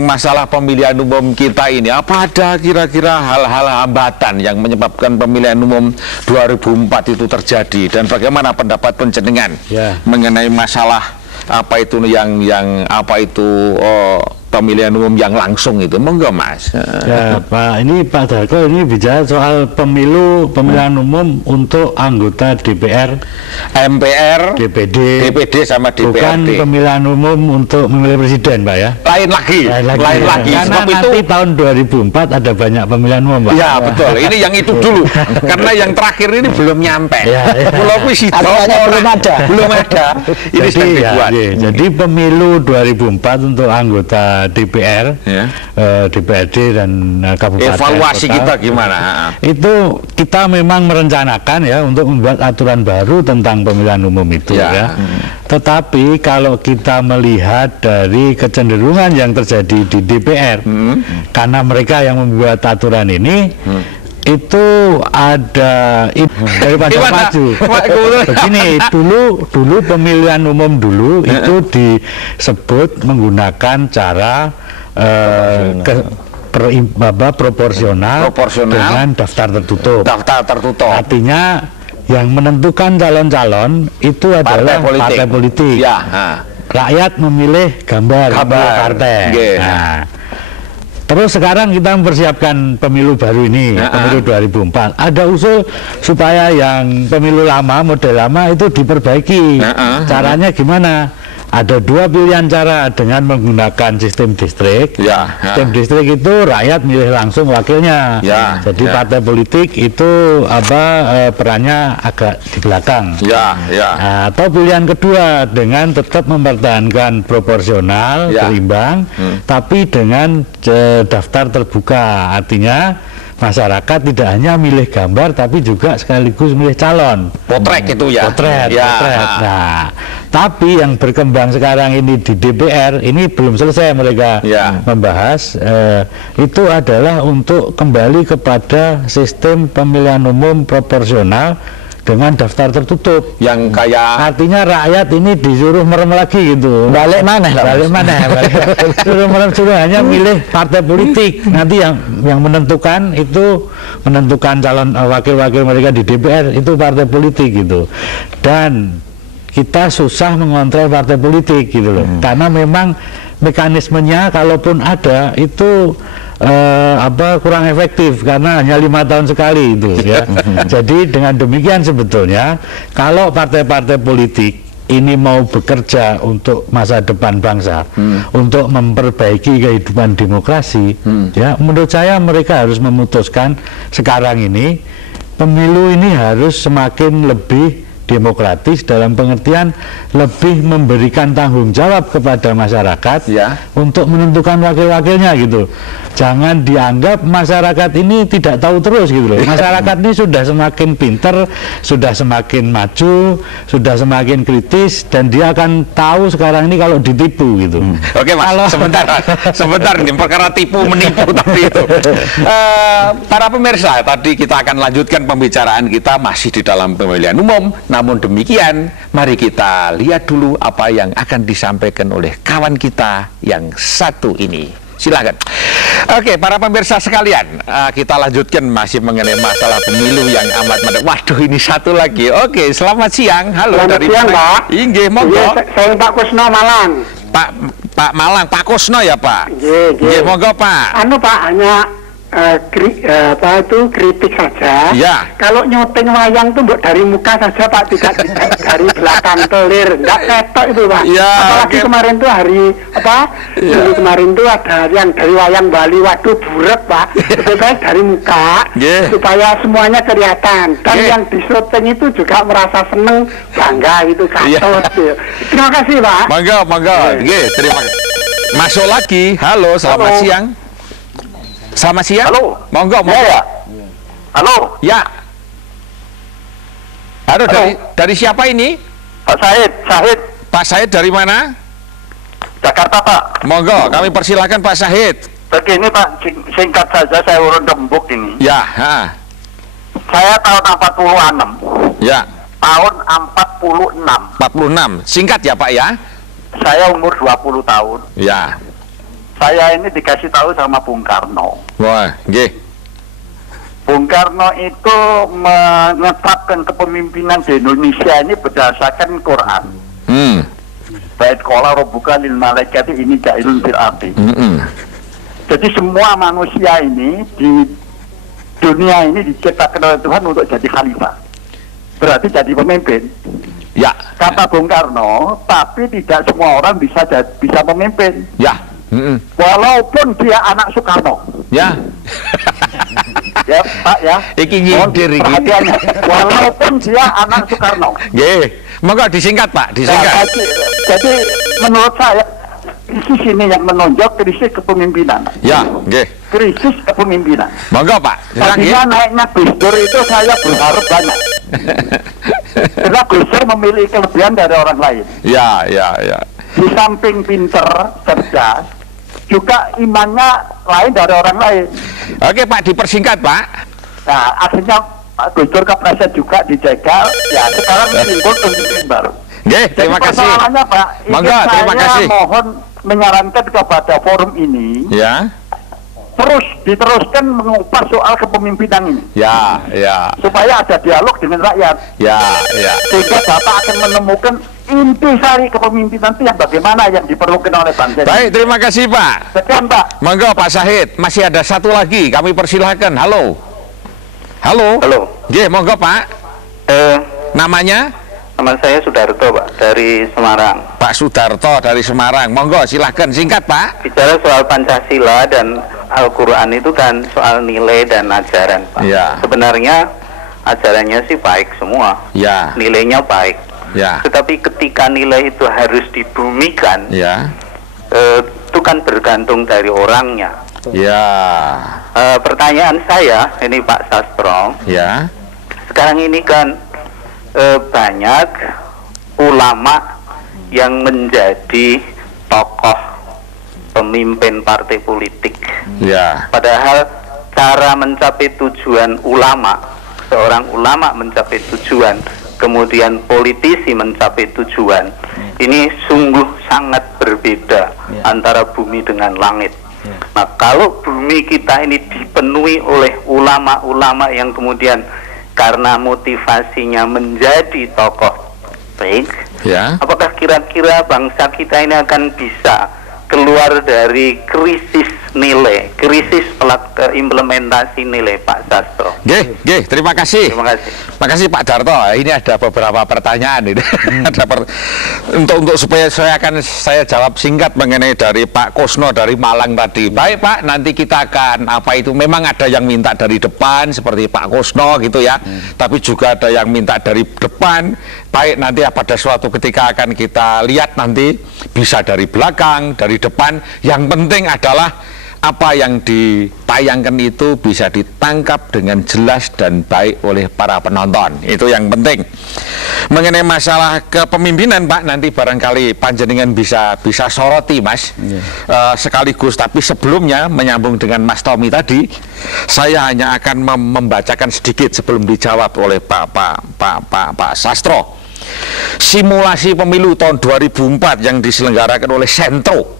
masalah pemilihan umum kita ini? Apa ada kira-kira hal-hal hambatan yang menyebabkan pemilihan umum 2004 itu terjadi, dan bagaimana pendapat penjenengan mengenai masalah apa itu pemilihan umum yang langsung itu, monggo Mas. Ya Pak, ini Pak Darko ini bicara soal pemilihan umum untuk anggota DPR, MPR, DPD sama DPRD. Bukan pemilihan umum untuk memilih presiden, Pak ya. Lain lagi. Karena nanti tahun 2004 ada banyak pemilihan umum, Pak. Ya betul. Ini yang itu dulu. Karena yang terakhir ini belum nyampe. Belum ada. Ini sedang dibuat. Jadi pemilu 2004 untuk anggota DPR, DPRD dan kabupaten. Evaluasi kota, kita gimana? Itu kita memang merencanakan ya untuk membuat aturan baru tentang pemilihan umum itu ya. Tetapi kalau kita melihat dari kecenderungan yang terjadi di DPR, karena mereka yang membuat aturan ini, itu ada daripada maju. Begini, dulu pemilihan umum dulu itu disebut menggunakan cara proporsional dengan daftar tertutup. Artinya yang menentukan calon-calon itu adalah partai politik. Rakyat memilih gambar partai. Nah, terus sekarang kita mempersiapkan pemilu baru ini, pemilu 2004. Ada usul supaya yang pemilu lama, model lama itu diperbaiki. Caranya gimana? Ada dua pilihan cara dengan menggunakan sistem distrik. Sistem distrik itu rakyat milih langsung wakilnya. Jadi partai politik itu perannya agak di belakang. Atau pilihan kedua dengan tetap mempertahankan proporsional, berimbang, tapi dengan daftar terbuka. Artinya masyarakat tidak hanya milih gambar tapi juga sekaligus milih calon. Potret itu ya. Potret. Nah, tapi yang berkembang sekarang ini di DPR ini belum selesai mereka membahas, itu adalah untuk kembali kepada sistem pemilihan umum proporsional dengan daftar tertutup, yang kayak artinya rakyat ini disuruh merem lagi gitu. Balik mana? Suruh hanya milih partai politik. Nanti yang menentukan itu calon wakil-wakil mereka di DPR itu partai politik gitu. Dan kita susah mengontrol partai politik gitu loh. Karena memang mekanismenya kalaupun ada itu kurang efektif karena hanya 5 tahun sekali itu ya. Jadi dengan demikian sebetulnya kalau partai-partai politik ini mau bekerja untuk masa depan bangsa, untuk memperbaiki kehidupan demokrasi, ya menurut saya mereka harus memutuskan sekarang ini pemilu ini harus semakin lebih demokratis dalam pengertian lebih memberikan tanggung jawab kepada masyarakat untuk menentukan wakil-wakilnya gitu. Jangan dianggap masyarakat ini tidak tahu terus gitu loh. Masyarakat ini sudah semakin pinter, sudah semakin maju, sudah semakin kritis, dan dia akan tahu sekarang ini kalau ditipu gitu. Oke Mas, sebentar nih, perkara tipu menipu tadi itu. Para pemirsa, tadi kita akan lanjutkan pembicaraan kita masih di dalam pemilihan umum. Namun demikian, mari kita lihat dulu apa yang akan disampaikan oleh kawan kita yang satu ini. Silakan. Oke, para pemirsa sekalian, kita lanjutkan masih mengenai masalah pemilu yang amat menarik. Waduh, ini satu lagi. Oke, selamat siang. Halo, selamat dari siang, mana? Pak. Inggih, monggo. Saya Pak Kusno Malang. Pak Malang, Pak Kusno ya, Pak? Inggih, monggo, Pak. Pak, hanya kritik saja. Kalau nyuting wayang tuh dari muka saja Pak, tidak dari belakang telir, enggak ketok itu Pak. Apalagi kemarin tuh kemarin tuh ada yang dari wayang Bali, waduh burek Pak. Lebih baik dari muka supaya semuanya kelihatan. Dan yang di syuting itu juga merasa seneng, bangga gitu, katot. Terima kasih Pak. Monggo. Terima kasih. Masuk lagi. Halo, selamat siang. Selamat siang. Halo. Monggo. Ya. Halo. Ya. Halo. Dari siapa ini? Pak Said. Pak Said dari mana? Jakarta Pak. Monggo, kami persilakan Pak Said. Begini Pak, singkat saja saya urun rembuk ini. Ya. Saya tahun 46. Ya. Tahun 46. Singkat ya Pak ya. Saya umur 20 tahun. Ya. Saya ini dikasih tahu sama Bung Karno. Wah, nggih. Bung Karno itu menetapkan kepemimpinan di Indonesia ini berdasarkan Quran. Bait qala rabbuka lil malaikati ini ja'ilun fil ardi. Jadi semua manusia ini di dunia ini diciptakan oleh Tuhan untuk jadi khalifah. Berarti jadi pemimpin. Ya. Kata Bung Karno, tapi tidak semua orang bisa memimpin. Ya. Walaupun dia anak Soekarno. Ya. Ya Pak ya. Iki nyindir iki. Walaupun dia anak Soekarno. Nggih. Monggo disingkat Pak, disingkat. Nah, jadi menurut saya krisis ini yang menonjol krisis kepemimpinan. Ya, nggih. Krisis kepemimpinan. Monggo Pak. Tadinya naiknya Gus Dur itu saya berharap banyak. Karena Gus Dur memiliki kelebihan dari orang lain. Ya. Di samping pinter, cerdas, juga imannya lain dari orang lain. Oke Pak, dipersingkat Pak. Nah, akhirnya Pak Gus Dur kepleset juga dijegal. Ya, sekarang timbul pemimpin baru. Oke, terima kasih. Persoalannya Pak, terima kasih. Saya mohon menyarankan kepada forum ini. Ya. Terus diteruskan mengupas soal kepemimpinan ini. Ya. Supaya ada dialog dengan rakyat. Ya. Sehingga Bapak akan menemukan intisari kepemimpinan itu yang bagaimana yang diperlukan oleh bangsa. Baik, terima kasih Pak. Sekian Pak. Monggo Pak Syahid, masih ada satu lagi, kami persilahkan. Halo. Nggih, monggo Pak. Namanya? Nama saya Sudarto Pak, dari Semarang. Pak Sudarto dari Semarang, monggo silahkan, singkat Pak. Bicara soal Pancasila dan Al-Quran itu kan soal nilai dan ajaran Pak. Ya. Sebenarnya ajarannya sih baik semua. Ya. Nilainya baik. Ya. Tetapi ketika nilai itu harus dibumikan, ya. Itu kan bergantung dari orangnya. Ya. Pertanyaan saya ini Pak Sastro. Ya. Sekarang ini kan banyak ulama yang menjadi tokoh pemimpin partai politik. Ya. Padahal cara mencapai tujuan ulama, seorang ulama mencapai tujuan, kemudian politisi mencapai tujuan, ini sungguh sangat berbeda antara bumi dengan langit. Nah, kalau bumi kita ini dipenuhi oleh ulama-ulama yang kemudian karena motivasinya menjadi tokoh baik, apakah kira-kira bangsa kita ini akan bisa keluar dari krisis nilai, krisis implementasi nilai Pak Sastro? Nggih, terima kasih. Terima kasih. Terima kasih Pak Darto. Ini ada beberapa pertanyaan ini. untuk supaya saya jawab singkat mengenai dari Pak Kusno dari Malang tadi. Baik Pak, nanti kita akan memang ada yang minta dari depan seperti Pak Kusno gitu ya. Tapi juga ada yang minta dari depan. Baik, nanti pada suatu ketika akan kita lihat nanti bisa dari belakang, dari depan. Yang penting adalah apa yang ditayangkan itu bisa ditangkap dengan jelas dan baik oleh para penonton. Itu yang penting. Mengenai masalah kepemimpinan Pak, nanti barangkali panjenengan bisa soroti Mas. Sekaligus, tapi sebelumnya menyambung dengan Mas Tommy tadi, saya hanya akan membacakan sedikit sebelum dijawab oleh Pak Sastro. Simulasi pemilu tahun 2004 yang diselenggarakan oleh Setro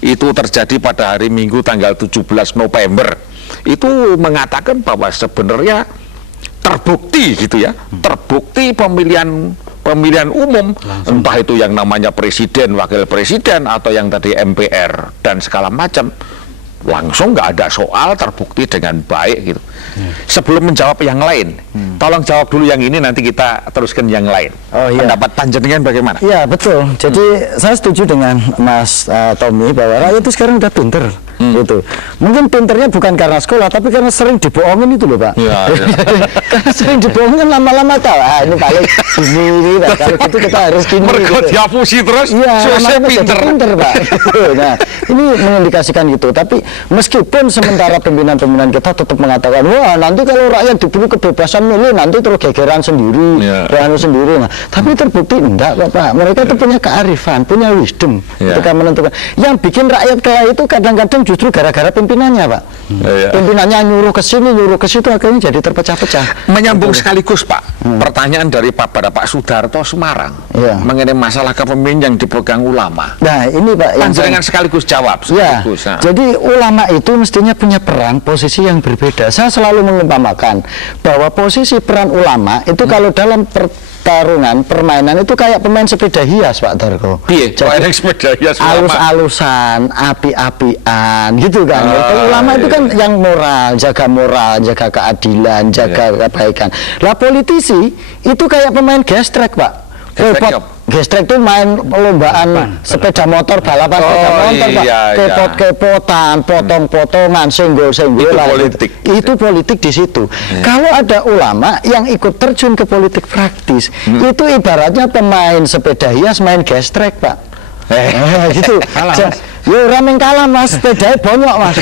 itu terjadi pada hari Minggu tanggal 17 November. Itu mengatakan bahwa sebenarnya terbukti gitu ya, terbukti pemilihan umum, entah itu yang namanya presiden, wakil presiden, atau yang tadi MPR dan segala macam, langsung nggak ada soal, terbukti dengan baik gitu. Sebelum menjawab yang lain, tolong jawab dulu yang ini, nanti kita teruskan yang lain. Pendapat panjenengan bagaimana? Iya betul. Jadi saya setuju dengan Mas Tommy bahwa rakyat itu sekarang udah pinter. Gitu. Mungkin pinternya bukan karena sekolah, tapi karena sering dibohongin itu loh Pak. Karena sering dibohongin lama-lama tahu. Ini paling ini, kalau gitu kita harus gini. Mereka diapusi terus. Saya pinter Pak. Nah, ini mengindikasikan gitu. Tapi meskipun sementara pimpinan-pimpinan kita tetap mengatakan, wah nanti kalau rakyat diberi kebebasan milih nanti terus gegeran sendiri, sendiri. Nah, tapi terbukti enggak Pak. Mereka itu punya kearifan, punya wisdom ketika menentukan. Yang bikin rakyat kalah itu kadang-kadang justru gara-gara pimpinannya Pak. Pimpinannya nyuruh ke sini, nyuruh ke situ, akhirnya jadi terpecah-pecah. Menyambung sekaligus Pak, pertanyaan dari pada Pak Sudarto Semarang mengenai masalah kepemimpinan yang dipegang ulama. Nah ini Pak, panjenengan sekaligus jawab. Jadi ulama itu mestinya punya peran, posisi yang berbeda. Saya selalu mengumpamakan bahwa posisi peran ulama itu kalau dalam pertarungan, permainan itu kayak pemain sepeda hias, Pak Darko. Jadi sepeda hias alus-alusan, api-apian, gitu kan. Ulama itu kan yang moral, jaga keadilan, jaga kebaikan. Lah politisi itu kayak pemain gestrek, Pak. Gestrek itu main perlombaan sepeda motor, balapan sepeda motor, Pak. Kepot-kepotan, potong-potongan, senggol-senggol. Itu politik. Itu politik di situ. Kalau ada ulama yang ikut terjun ke politik praktis, itu ibaratnya pemain sepeda hias main gestrek, Pak. Gitu. Ya orang yang kalah, Mas, sepedanya bonyok, Mas.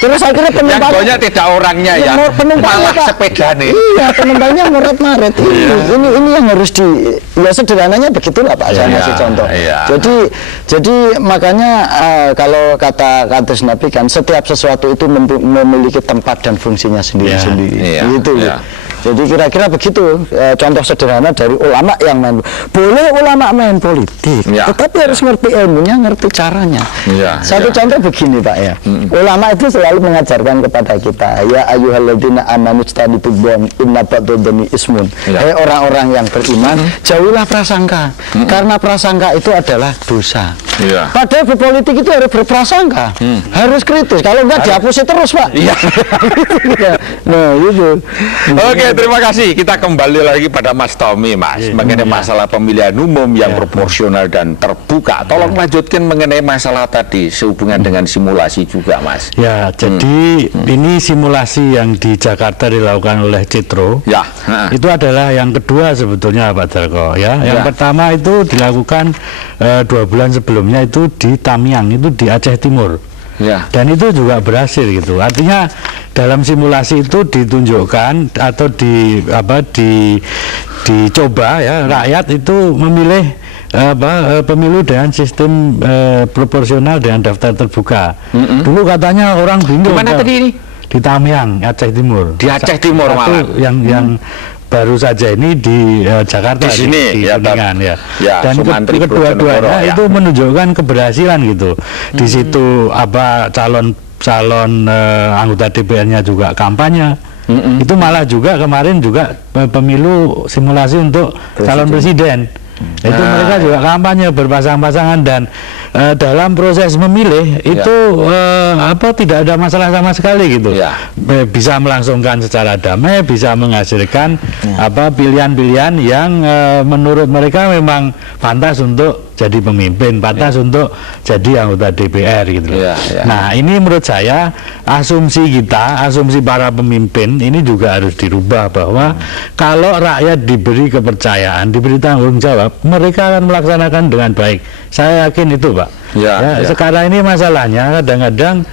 Terus akhirnya penumpang yang banyak tidak orangnya ya, malah sepeda nih. Iya, penumpangnya muret-maret. Ini yang harus ya sederhananya begitulah, Pak. Saya kasih contoh. Jadi makanya kalau kata Nabi kan, setiap sesuatu itu memiliki tempat dan fungsinya sendiri-sendiri. Gitu. Jadi kira-kira begitu contoh sederhana dari ulama yang main. Boleh ulama main politik, tetapi harus ngerti ilmunya, ngerti caranya. Satu contoh begini, Pak ya. Ulama itu selalu mengajarkan kepada kita, ya ayyuhalladzina amanu ijtanibu dzann inna ba'dadh-dzanni ismun. Hai orang-orang yang beriman, jauhilah prasangka. Karena prasangka itu adalah dosa. Padahal berpolitik itu harus berprasangka. Harus kritis. Kalau enggak dihapusin terus, Pak. Nah, itu. Oke, terima kasih. Kita kembali lagi pada Mas Tommy, Mas, mengenai masalah pemilihan umum yang proporsional dan terbuka. Tolong lanjutkan mengenai masalah tadi sehubungan dengan simulasi juga, Mas. Ya, jadi ini simulasi yang di Jakarta dilakukan oleh Citro. Itu adalah yang kedua sebetulnya, Pak Darko. Yang pertama itu dilakukan 2 bulan sebelumnya itu di Tamiang, itu di Aceh Timur. Dan itu juga berhasil gitu. Artinya dalam simulasi itu ditunjukkan atau dicoba ya, rakyat itu memilih pemilu dengan sistem proporsional dengan daftar terbuka. Dulu katanya orang bingung. Mana tadi ini? Di Tamiang, Aceh Timur. Di Aceh Timur malah. Yang baru saja ini di Jakarta, di sini, di Kuningan dan kedua-duanya itu menunjukkan keberhasilan gitu. Di situ calon anggota DPR-nya juga kampanye. Itu malah juga kemarin juga pemilu simulasi untuk calon presiden. Itu mereka juga kampanye berpasang-pasangan dan dalam proses memilih itu tidak ada masalah sama sekali gitu. Bisa melangsungkan secara damai, bisa menghasilkan pilihan-pilihan yang menurut mereka memang pantas untuk jadi pemimpin, pantas untuk jadi anggota DPR gitu. Nah, ini menurut saya asumsi para pemimpin ini juga harus dirubah bahwa kalau rakyat diberi kepercayaan, diberi tanggung jawab, mereka akan melaksanakan dengan baik. Saya yakin itu, Pak. Sekarang ini masalahnya kadang-kadang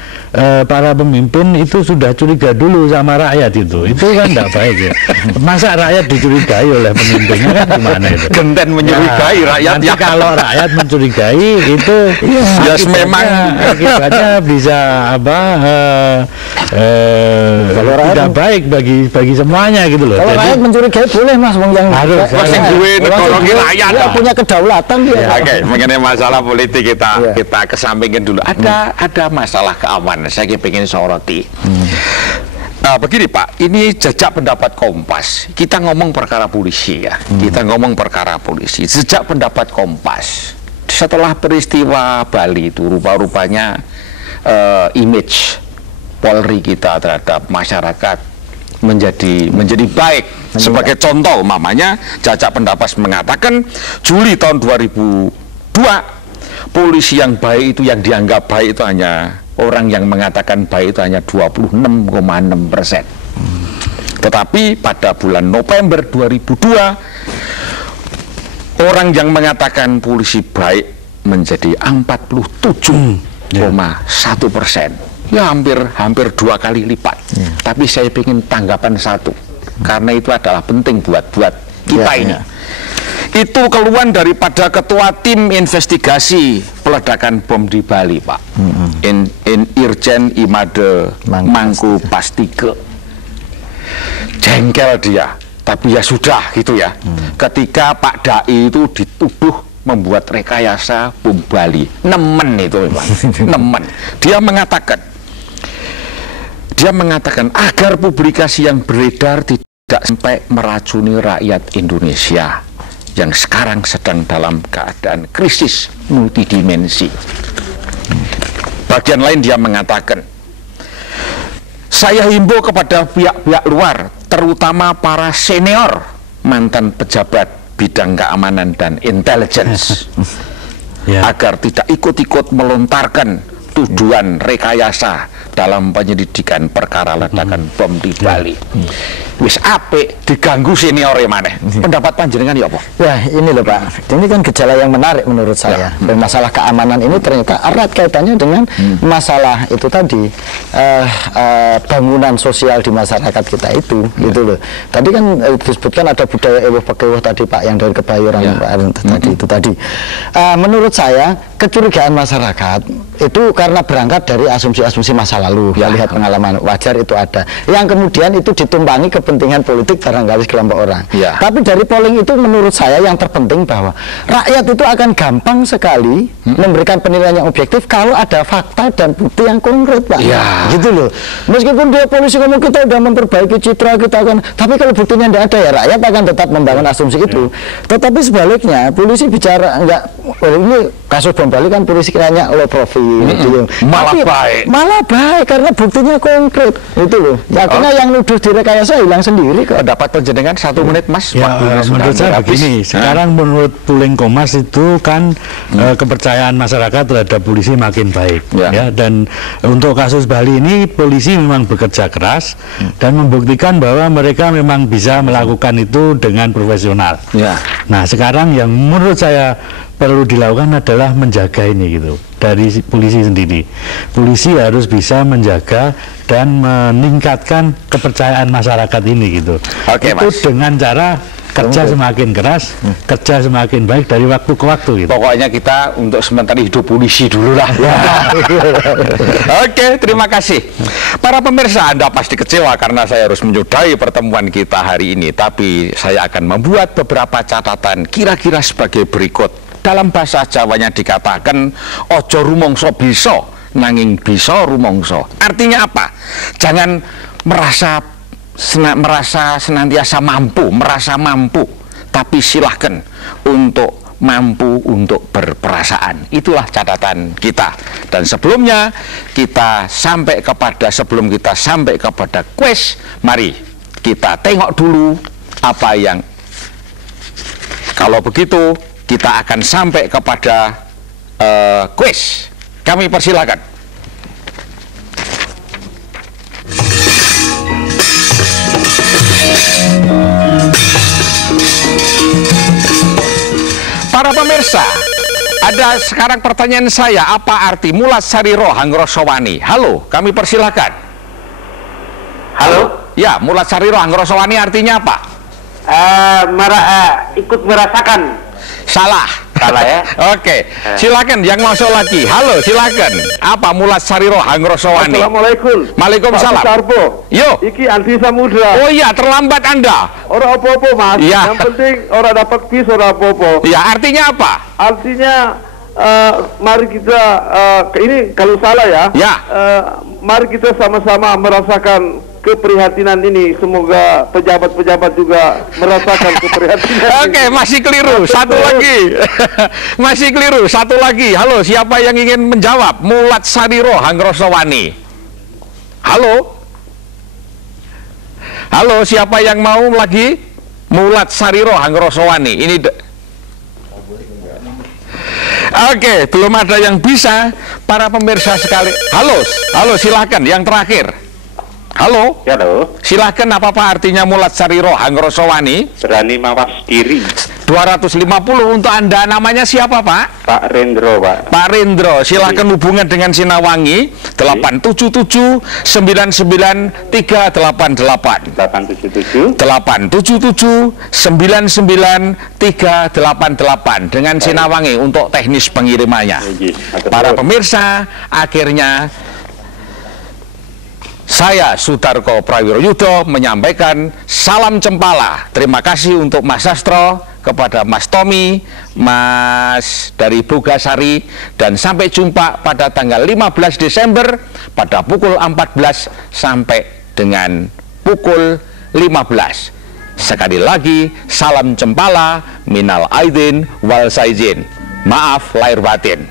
para pemimpin itu sudah curiga dulu sama rakyat itu kan tidak baik ya. Masa rakyat dicurigai oleh pemimpinnya kan gimana itu? Genten mencurigai rakyat. Nanti kalau rakyat mencurigai itu memang akibatnya bisa tidak baik bagi semuanya gitu loh. Kalau rakyat mencurigai boleh, Mas, yang harus rakyat punya kedaulatan dia. Oke, mengenai masalah politik kita kesampingkan dulu. Ada masalah keamanan. Saya ingin soroti. Begini, Pak, ini jejak pendapat Kompas. Kita ngomong perkara polisi ya. Kita ngomong perkara polisi. Jejak pendapat Kompas. Setelah peristiwa Bali itu rupa-rupanya image Polri kita terhadap masyarakat menjadi baik. Sebagai contoh, umpamanya jejak pendapat mengatakan Juli tahun 2002 polisi yang baik itu, yang dianggap baik itu hanya orang yang mengatakan baik itu hanya 26,6%. Tetapi pada bulan November 2002 orang yang mengatakan polisi baik menjadi 47,1%. Ya hampir 2 kali lipat. Tapi saya ingin tanggapan satu, karena itu adalah penting buat kita ini. Itu keluhan daripada ketua tim investigasi peledakan bom di Bali, Pak. Irjen Imade Mangku Pastike. Jengkel dia, tapi ya sudah gitu ya. Ketika Pak Dai itu dituduh membuat rekayasa bom Bali, nemen itu memang. Nemen. Dia mengatakan agar publikasi yang beredar tidak sampai meracuni rakyat Indonesia yang sekarang sedang dalam keadaan krisis multidimensi. Bagian lain dia mengatakan, saya himbau kepada pihak-pihak luar, terutama para senior mantan pejabat bidang keamanan dan intelligence, agar tidak ikut-ikut melontarkan tuduhan rekayasa dalam penyelidikan perkara ledakan bom di Bali. Wis apik diganggu seniore maneh. Pendapat panjenengan ya apa? Ya ini loh Pak, ini kan gejala yang menarik menurut saya. Dan masalah keamanan ini ternyata erat kaitannya dengan masalah itu tadi, bangunan sosial di masyarakat kita itu, gitu loh. Tadi kan disebutkan ada budaya ewuh pekewuh tadi Pak, yang dari Kebayoran tadi itu tadi. Menurut saya kecurigaan masyarakat itu karena berangkat dari asumsi-asumsi masa lalu, lihat pengalaman wajar itu ada, yang kemudian itu ditumpangi kepentingan politik barangkali kelompok orang. Tapi dari polling itu menurut saya yang terpenting bahwa rakyat itu akan gampang sekali memberikan penilaian yang objektif kalau ada fakta dan bukti yang konkret Pak. Gitu loh. Meskipun dia polisi ngomong kita udah memperbaiki citra kita akan, tapi kalau buktinya tidak ada ya rakyat akan tetap membangun asumsi itu. Tetapi sebaliknya polisi bicara enggak, ini kasus bom Bali kan polisi kiranya low profile gitu. Malah baik karena buktinya konkret itu loh. Akhirnya yang nuduh direkayasa hilang sendiri kok. Dapat penjenengan 1 menit Mas. Menurut saya begini, sekarang menurut polling Kompas itu kan kepercayaan masyarakat terhadap polisi makin baik dan untuk kasus Bali ini polisi memang bekerja keras dan membuktikan bahwa mereka memang bisa melakukan itu dengan profesional. Nah sekarang yang menurut saya perlu dilakukan adalah menjaga ini gitu dari polisi sendiri. Polisi harus bisa menjaga dan meningkatkan kepercayaan masyarakat ini gitu. Itu dengan cara kerja semakin keras, kerja semakin baik dari waktu ke waktu gitu. Pokoknya kita untuk sementara hidup polisi dulu lah. Oke, terima kasih. Para pemirsa, Anda pasti kecewa karena saya harus menyudahi pertemuan kita hari ini. Tapi saya akan membuat beberapa catatan kira-kira sebagai berikut. Dalam bahasa Jawanya dikatakan ojo rumongso bisa nanging bisa rumongso. Artinya apa? Jangan merasa senantiasa merasa mampu, tapi silahkan untuk mampu untuk berperasaan. Itulah catatan kita. Dan sebelum kita sampai kepada kuis, mari kita tengok dulu apa yang, kalau begitu kita akan sampai kepada kuis. Kami persilakan. Para pemirsa, ada sekarang pertanyaan saya, apa arti mulat sariro hangrosowani? Halo, kami persilakan. Halo? Ya, mulat sariro hangrosowani artinya apa? Ikut merasakan. Salah ya? Oke, silakan yang masuk lagi. Halo, silakan. Apa mulat sariro hangrosowani? Assalamualaikum. Waalaikumsalam. Pak Sarpo. Yo. Iki Andi Samudra. Oh iya, terlambat Anda. Orang apa-apa Mas. Yang penting orang dapat bis orang apa-apa. Ya, artinya apa? Artinya mari kita ini kalau salah ya. Mari kita sama-sama merasakan keprihatinan ini. Semoga pejabat-pejabat juga merasakan keprihatinan. Oke, masih keliru. Satu lagi. Masih keliru. Satu lagi. Halo, siapa yang ingin menjawab? Mulat sariro hangrosowani. Halo? Halo, siapa yang mau lagi? Mulat sariro hangrosowani. Ini Oke, belum ada yang bisa. Para pemirsa sekali. Halo, silahkan. Yang terakhir. Halo. Silahkan, apa artinya mulat sariro hangrosowani? Berani mawas diri. 250 untuk Anda. Namanya siapa Pak? Pak Rendro Pak. Pak Rendro, silahkan hubungan dengan Sinawangi 877 99 388 877 99 388 dengan Sinawangi untuk teknis pengirimannya. Para pemirsa, akhirnya saya Sudarko Prawiroyudo menyampaikan salam cempala. Terima kasih untuk Mas Sastro, kepada Mas Tommy, Mas dari Bogasari, dan sampai jumpa pada tanggal 15 Desember pada pukul 14 sampai dengan pukul 15. Sekali lagi, salam cempala, minal aidin wal saizin. Maaf lahir batin.